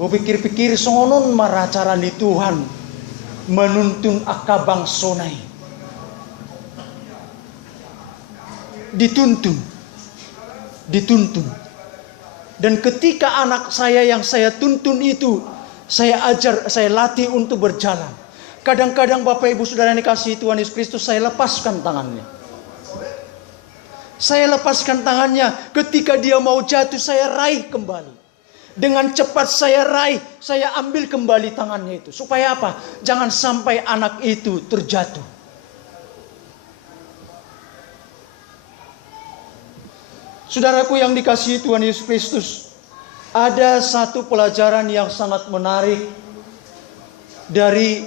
Pikir-pikir sonon maracaran di Tuhan menuntun akabang sonai. Dituntun. Dan ketika anak saya yang saya tuntun itu, saya ajar, saya latih untuk berjalan. Kadang-kadang Bapak Ibu Saudara yang dikasihi Tuhan Yesus Kristus, saya lepaskan tangannya. Saya lepaskan tangannya. Ketika dia mau jatuh, saya raih kembali. Dengan cepat saya raih, saya ambil kembali tangannya itu. Supaya apa? Jangan sampai anak itu terjatuh. Saudaraku yang dikasihi Tuhan Yesus Kristus, ada satu pelajaran yang sangat menarik dari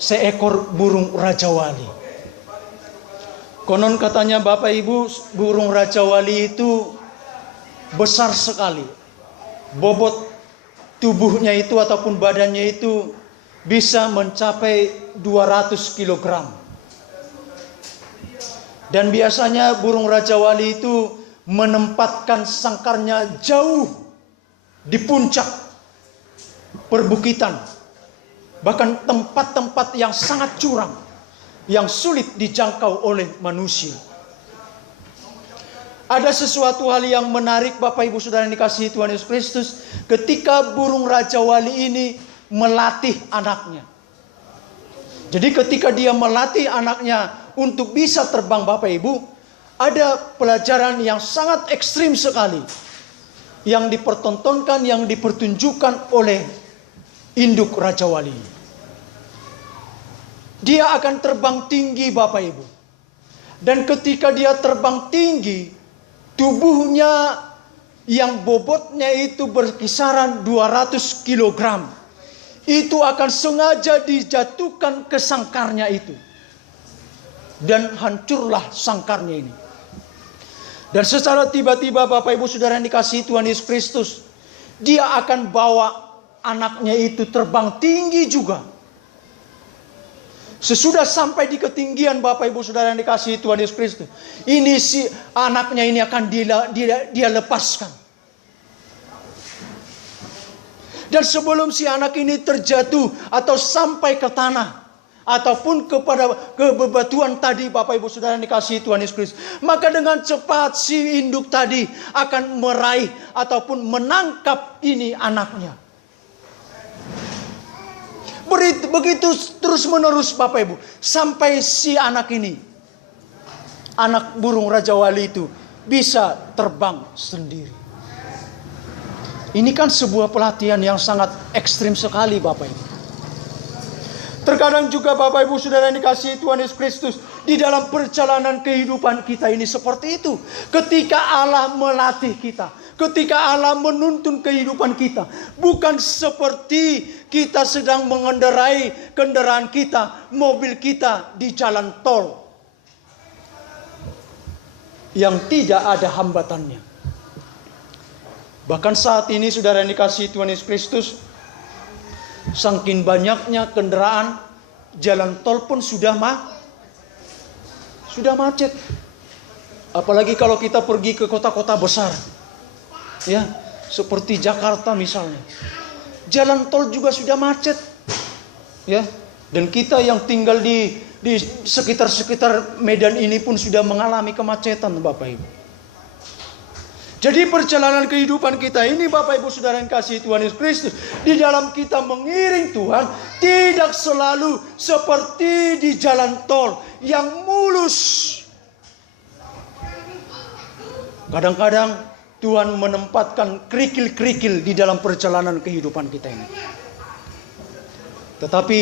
seekor burung Raja Wali. Konon katanya Bapak Ibu, burung Raja Wali itu besar sekali. Bobot tubuhnya itu ataupun badannya itu bisa mencapai 200 kg. Dan biasanya burung Raja Wali itu menempatkan sangkarnya jauh di puncak perbukitan. Bahkan tempat-tempat yang sangat curam, yang sulit dijangkau oleh manusia. Ada sesuatu hal yang menarik Bapak Ibu Saudara yang dikasihi Tuhan Yesus Kristus, ketika burung Raja Wali ini melatih anaknya. Jadi ketika dia melatih anaknya untuk bisa terbang Bapak Ibu, ada pelajaran yang sangat ekstrim sekali yang dipertontonkan, yang dipertunjukkan oleh induk Raja Wali. Dia akan terbang tinggi Bapak Ibu. Dan ketika dia terbang tinggi, tubuhnya yang bobotnya itu berkisaran 200 kg. Itu akan sengaja dijatuhkan ke sangkarnya itu. Dan hancurlah sangkarnya ini. Dan secara tiba-tiba Bapak Ibu Saudara yang dikasihi Tuhan Yesus Kristus, dia akan bawa anaknya itu terbang tinggi juga. Sesudah sampai di ketinggian Bapak Ibu Saudara yang dikasihi Tuhan Yesus Kristus, ini si anaknya ini akan dia lepaskan. Dan sebelum si anak ini terjatuh atau sampai ke tanah, ataupun ke bebatuan tadi Bapak Ibu Saudara yang dikasihi Tuhan Yesus Kristus, maka dengan cepat si induk tadi akan meraih ataupun menangkap ini anaknya. Begitu terus menerus Bapak Ibu, sampai si anak ini, anak burung Raja Wali itu bisa terbang sendiri. Ini kan sebuah pelatihan yang sangat ekstrim sekali Bapak Ibu. Terkadang juga Bapak Ibu Saudara yang dikasihi Tuhan Yesus Kristus, di dalam perjalanan kehidupan kita ini seperti itu. Ketika Allah melatih kita, ketika Allah menuntun kehidupan kita, bukan seperti kita sedang mengendarai kendaraan kita, mobil kita di jalan tol yang tidak ada hambatannya. Bahkan saat ini Saudara yang dikasihi Tuhan Yesus Kristus, saking banyaknya kendaraan, jalan tol pun sudah macet. Apalagi kalau kita pergi ke kota-kota besar, ya, seperti Jakarta misalnya, jalan tol juga sudah macet, ya. Dan kita yang tinggal di sekitar Medan ini pun sudah mengalami kemacetan, Bapak Ibu. Jadi perjalanan kehidupan kita ini Bapak Ibu Saudara yang kasih Tuhan Yesus Kristus, di dalam kita mengiring Tuhan tidak selalu seperti di jalan tol yang mulus. Kadang-kadang Tuhan menempatkan kerikil-kerikil di dalam perjalanan kehidupan kita ini. Tetapi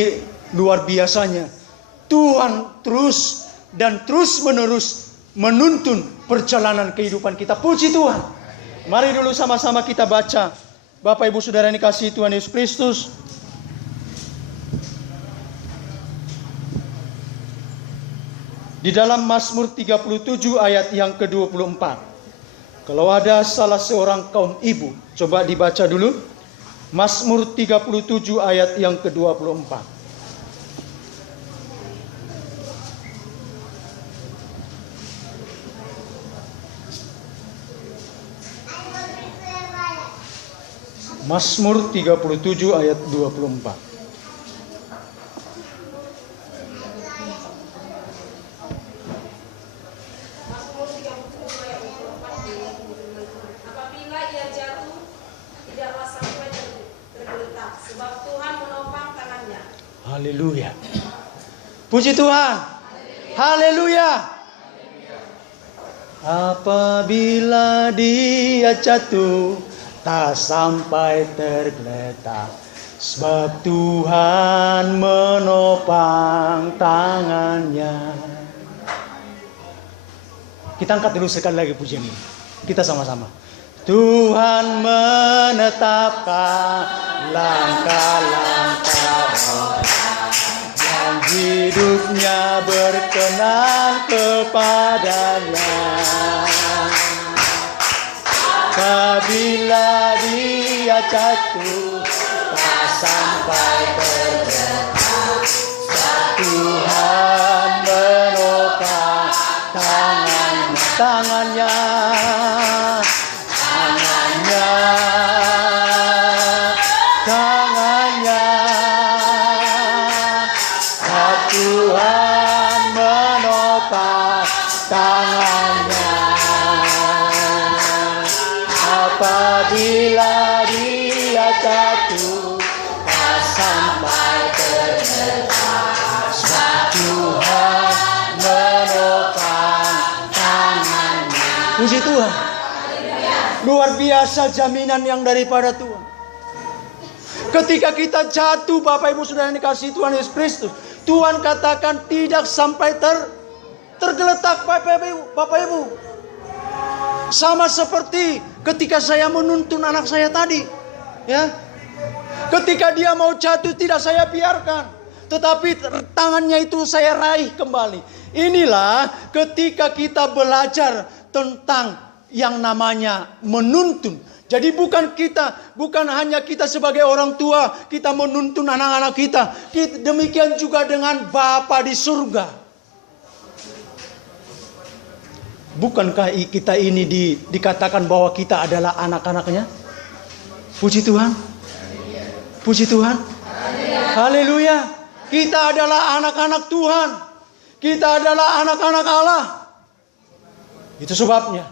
luar biasanya Tuhan terus dan terus menerus menuntun perjalanan kehidupan kita. Puji Tuhan. Mari dulu sama-sama kita baca, Bapak Ibu Saudara yang dikasihi Tuhan Yesus Kristus, di dalam Mazmur 37 ayat yang ke-24. Kalau ada salah seorang kaum ibu, coba dibaca dulu Mazmur 37 ayat yang ke-24. Mazmur 37 ayat 24. Apabila ia jatuh, tidaklah sampai tergeletak, sebab Tuhan menopang tangannya. Haleluya. Puji Tuhan. Haleluya. Apabila dia jatuh, tak sampai tergeletak, sebab Tuhan menopang tangannya. Kita angkat dulu sekali lagi pujian ini. Kita sama-sama. Tuhan menetapkan langkah-langkah orang yang hidupnya berkenan kepadanya. Apabila dia jatuh, tak sampai tergeletak, Tuhan menopang tangannya. Tuhan menopang tangannya. Apabila dia jatuh, tak sampai tergeletak, sebab Tuhan menopang tangannya. Puji Tuhan. Luar biasa jaminan yang daripada Tuhan. Ketika kita jatuh, Bapak Ibu Saudara yang dikasihi Tuhan Yesus Kristus, Tuhan katakan tidak sampai tergeletak, Bapak Ibu. Sama seperti ketika saya menuntun anak saya tadi, ya. Ketika dia mau jatuh tidak saya biarkan, tetapi tangannya itu saya raih kembali. Inilah ketika kita belajar tentang yang namanya menuntun. Jadi bukan hanya kita sebagai orang tua, kita menuntun anak-anak kita. Demikian juga dengan Bapa di surga. Bukankah kita ini dikatakan bahwa kita adalah anak-anaknya? Puji Tuhan. Puji Tuhan. Haleluya. Kita adalah anak-anak Tuhan. Kita adalah anak-anak Allah. Itu sebabnya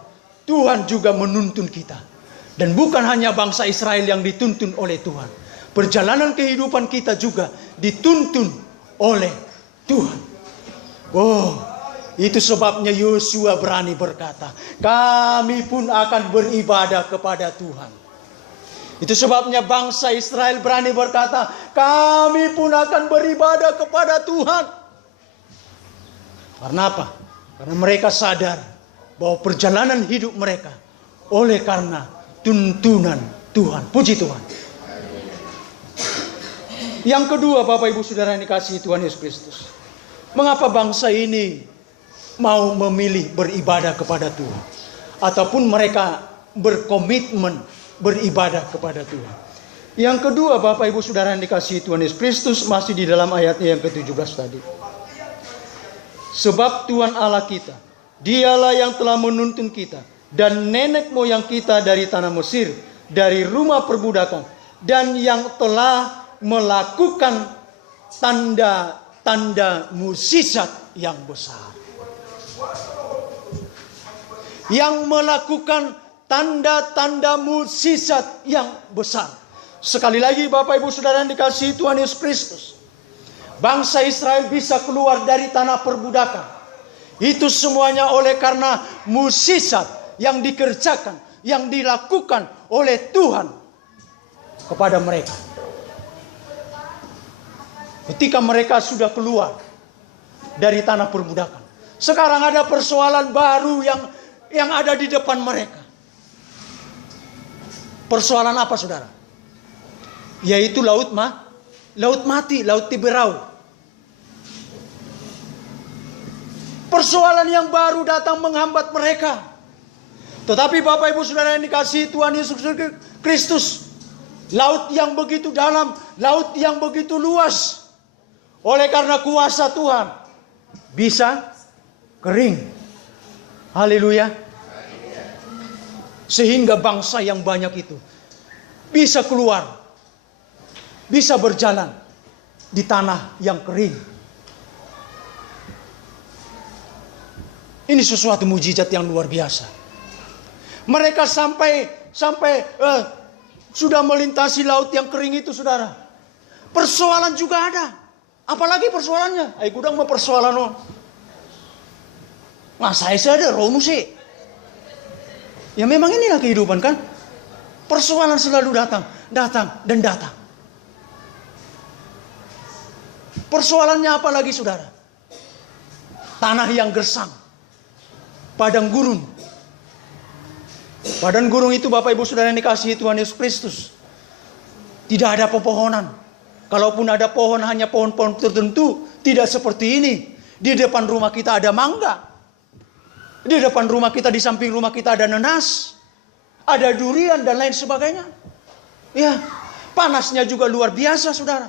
Tuhan juga menuntun kita. Dan bukan hanya bangsa Israel yang dituntun oleh Tuhan. Perjalanan kehidupan kita juga dituntun oleh Tuhan. Oh, itu sebabnya Yosua berani berkata, kami pun akan beribadah kepada Tuhan. Itu sebabnya bangsa Israel berani berkata, kami pun akan beribadah kepada Tuhan. Karena apa? Karena mereka sadar bahwa perjalanan hidup mereka oleh karena tuntunan Tuhan. Puji Tuhan. Yang kedua, Bapak Ibu Saudara yang dikasihi Tuhan Yesus Kristus, mengapa bangsa ini mau memilih beribadah kepada Tuhan, ataupun mereka berkomitmen beribadah kepada Tuhan? Yang kedua, Bapak Ibu Saudara yang dikasihi Tuhan Yesus Kristus, masih di dalam ayatnya yang ke-17 tadi. Sebab Tuhan Allah kita, Dialah yang telah menuntun kita dan nenek moyang kita dari tanah Mesir, dari rumah perbudakan, dan yang telah melakukan tanda-tanda mukjizat yang besar. Yang melakukan tanda-tanda mukjizat yang besar. Sekali lagi Bapak Ibu Saudara yang dikasihi Tuhan Yesus Kristus, bangsa Israel bisa keluar dari tanah perbudakan. Itu semuanya oleh karena mukjizat yang dikerjakan, yang dilakukan oleh Tuhan kepada mereka. Ketika mereka sudah keluar dari tanah perbudakan, sekarang ada persoalan baru yang ada di depan mereka. Persoalan apa, saudara? Yaitu laut mati, laut Tiberau. Persoalan yang baru datang menghambat mereka. Tetapi Bapak Ibu Saudara yang dikasihi Tuhan Yesus Kristus, laut yang begitu dalam, laut yang begitu luas, oleh karena kuasa Tuhan bisa kering. Haleluya. Sehingga bangsa yang banyak itu bisa keluar, bisa berjalan di tanah yang kering. Ini sesuatu mujizat yang luar biasa. Mereka sampai sudah melintasi laut yang kering itu, saudara. Persoalan juga ada. Apalagi persoalannya? Ay gudang mau persoalan no. Nah saya ada romu sih. Ya memang inilah kehidupan kan. Persoalan selalu datang dan datang. Persoalannya apa lagi, saudara? Tanah yang gersang. Padang gurun. Padang gurun itu Bapak Ibu Saudara yang dikasihi Tuhan Yesus Kristus. Tidak ada pepohonan. Kalaupun ada pohon, hanya pohon-pohon tertentu. Tidak seperti ini. Di depan rumah kita ada mangga. Di depan rumah kita, di samping rumah kita ada nanas. Ada durian dan lain sebagainya. Ya, panasnya juga luar biasa, saudara.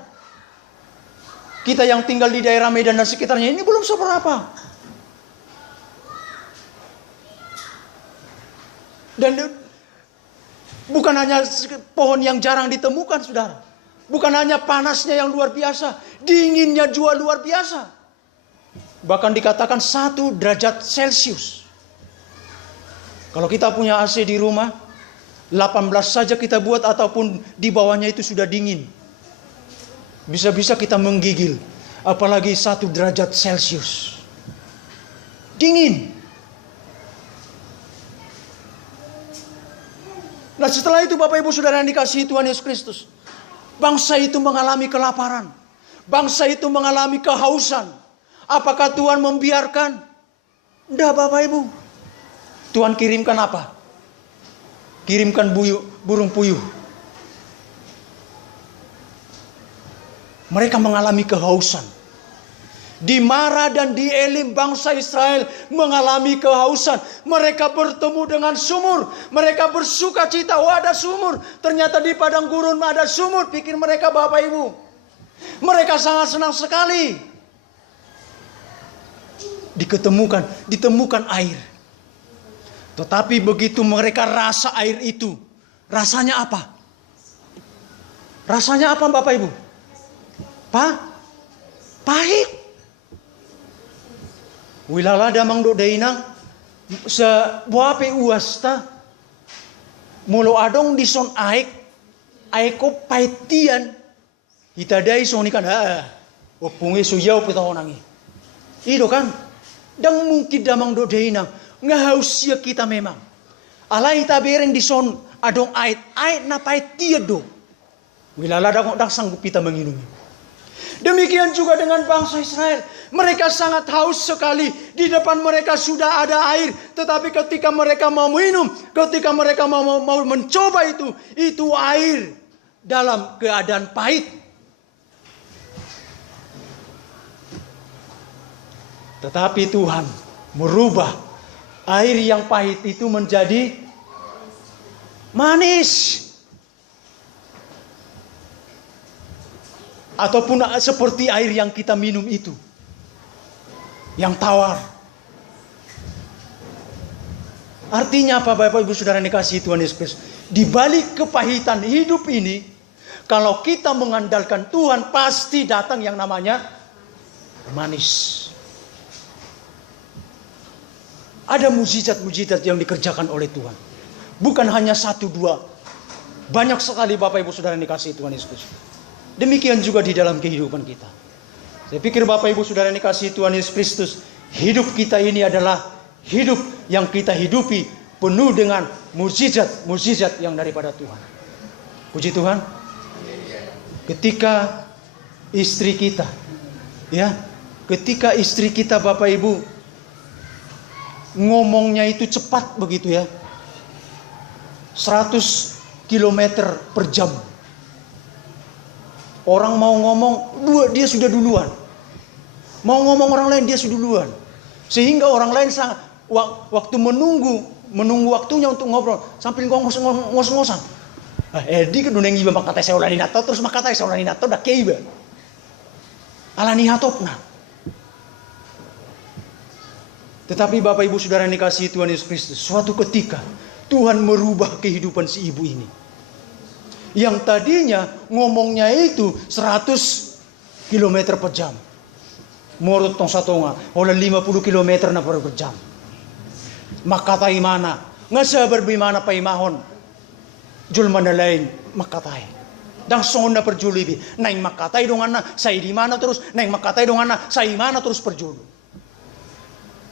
Kita yang tinggal di daerah Medan dan sekitarnya ini belum seberapa. Dan bukan hanya pohon yang jarang ditemukan, saudara. Bukan hanya panasnya yang luar biasa, dinginnya juga luar biasa. Bahkan dikatakan 1 derajat Celcius. Kalau kita punya AC di rumah, 18 saja kita buat ataupun di bawahnya itu sudah dingin. Bisa-bisa kita menggigil. Apalagi 1 derajat Celcius. Dingin. Nah setelah itu Bapak Ibu Saudara yang dikasihi Tuhan Yesus Kristus. Bangsa itu mengalami kelaparan. Bangsa itu mengalami kehausan. Apakah Tuhan membiarkan? Tidak Bapak Ibu. Tuhan kirimkan apa? Kirimkan burung puyuh. Mereka mengalami kehausan. Di Mara dan di Elim bangsa Israel mengalami kehausan. Mereka bertemu dengan sumur. Mereka bersuka cita. Oh ada sumur. Ternyata di padang gurun ada sumur. Pikir mereka Bapak Ibu. Mereka sangat senang sekali. Ditemukan air. Tetapi begitu mereka rasa air itu. Rasanya apa? Rasanya apa Bapak Ibu? Pahit. Wilala damang do dainang sa buape uasta mulo adong di son aiko paitian hitadai sonikan opungi suyau pitahonangi ido kan dang mungkin damang do dainang ngahausia kita memang alai tabereng di son adong ait na paitian do wilala dang sanggup kita menginumi. Demikian juga dengan bangsa Israel. Mereka sangat haus sekali. Di depan mereka sudah ada air. Tetapi ketika mereka mau minum. Ketika mereka mau mencoba itu air dalam keadaan pahit. Tetapi Tuhan merubah air yang pahit itu menjadi manis. Ataupun seperti air yang kita minum itu. Yang tawar. Artinya apa Bapak Ibu Saudara yang dikasihi Tuhan Yesus Kristus? Di balik kepahitan hidup ini. Kalau kita mengandalkan Tuhan pasti datang yang namanya manis. Ada mujizat-mujizat yang dikerjakan oleh Tuhan. Bukan hanya 1, 2. Banyak sekali Bapak Ibu Saudara yang dikasihi Tuhan Yesus Kristus. Demikian juga di dalam kehidupan kita. Saya pikir Bapak Ibu Saudara yang dikasihi Tuhan Yesus Kristus, hidup kita ini adalah hidup yang kita hidupi penuh dengan mujizat yang daripada Tuhan. Puji Tuhan. Ketika istri kita Bapak Ibu ngomongnya itu cepat begitu ya. 100 km per jam. Orang mau ngomong, dia sudah duluan. Mau ngomong orang lain, dia sudah duluan. Sehingga orang lain waktu menunggu waktunya untuk ngobrol, sambil ngos-ngosan. Di keduneng iba makata saya ulani nato, terus makata saya ulani nato dah keiba. Alani hatopna. Tetapi Bapak Ibu Saudara yang dikasihi Tuhan Yesus Kristus, suatu ketika Tuhan merubah kehidupan si ibu ini. Yang tadinya ngomongnya itu 100 km per jam. Morot tong satonga, oleh 50 km na per jam. Makatai mana? Nga sabar bimana pa imahon. Jul manalain makatai. Dang songon na perjulibi. Naing makatai dongan na sa di mana terus. Naing makatai dongan na sa mana terus perjulu.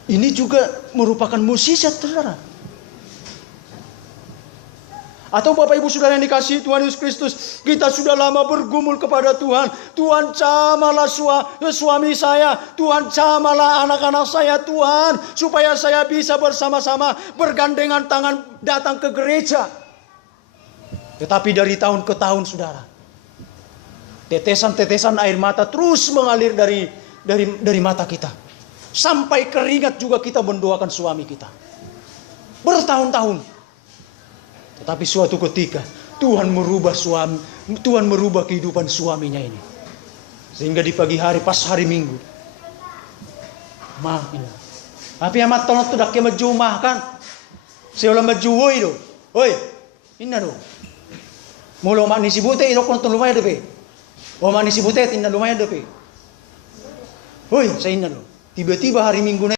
Ini juga merupakan musisat, saudara. Atau Bapak Ibu Saudara yang dikasihi Tuhan Yesus Kristus, kita sudah lama bergumul kepada Tuhan. Tuhan, jamalah suami saya, Tuhan jamalah anak-anak saya, Tuhan, supaya saya bisa bersama-sama bergandengan tangan datang ke gereja. Tetapi dari tahun ke tahun, saudara, tetesan-tetesan air mata terus mengalir dari mata kita. Sampai keringat juga kita mendoakan suami kita. Bertahun-tahun. Tetapi suatu ketika Tuhan merubah kehidupan suaminya ini. Sehingga di pagi hari pas hari Minggu. Maafin. Tapi amat tolong tu dak kemat jumah kan. Seolah majuoi do. Oi, inna do. Mulu mak ni sibute iro kon tu lumayan depe. O mak ni sibute tinna lumayan depe. Oi, saya inna do. Tiba-tiba hari Minggu